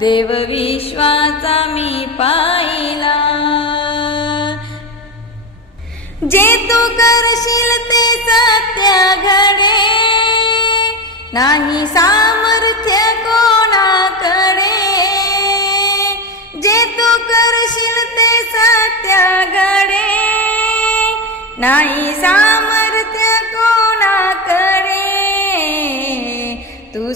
देव विश्वाचा मी पाहिला. जे तू करशील ते सत्य घडे नाही सामर्थ्य कोणाकडे. जे तू करशील ते सत्य घडे नाही सामर्थ्य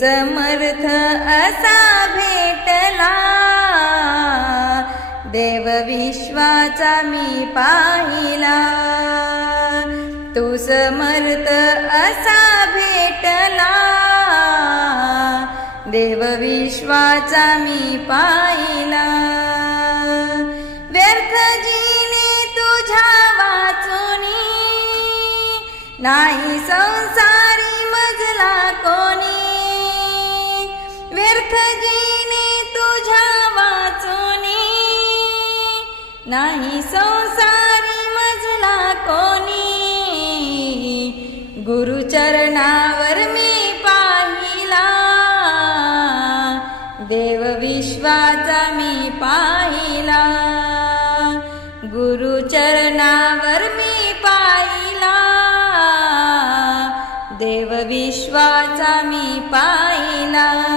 समर्थ असा भेटला. देव विश्वाचा मी पाहिला. तू समर्थ असा भेटला. देव विश्वाचा मी पाहिला. व्यर्थ जीने तुझ्या वाचुनी. नाही नाही संसारी मजला कोणी? गुरुचरणावर मी पाहिला. देव विश्वाचा मी पाहिला. गुरुचरणावर मी पाहिला. देव विश्वाचा मी पाहिला.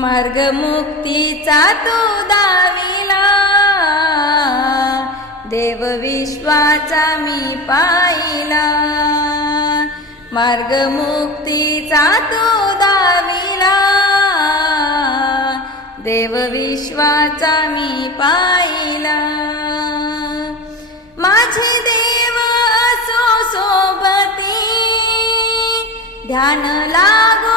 मार्ग मुक्तीचा तू दाविला. देव विश्वाचा मी पाहिला. मार्ग मुक्तीचा तो दाविला. देव विश्वाचा मी पाहिला. माझे देव असो सोबती ध्यान लागो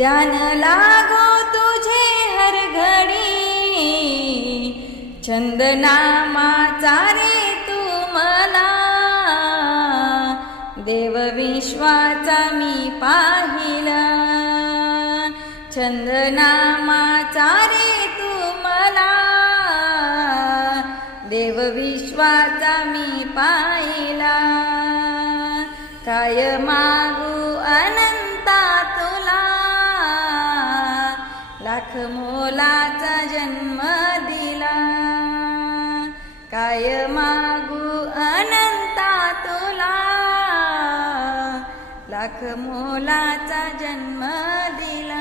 ध्यान लागो तुझे हर घडी. चंदनामाचा रे तू मला. देव विश्वाचा मी पाहिला. चंदनामाचा रे तू मला. देव विश्वाचा मी पाहिला. काय मागू लाख मोलाचा जन्म दिला. काय मागू अनंता तुला? लाख मोलाचा जन्म दिला.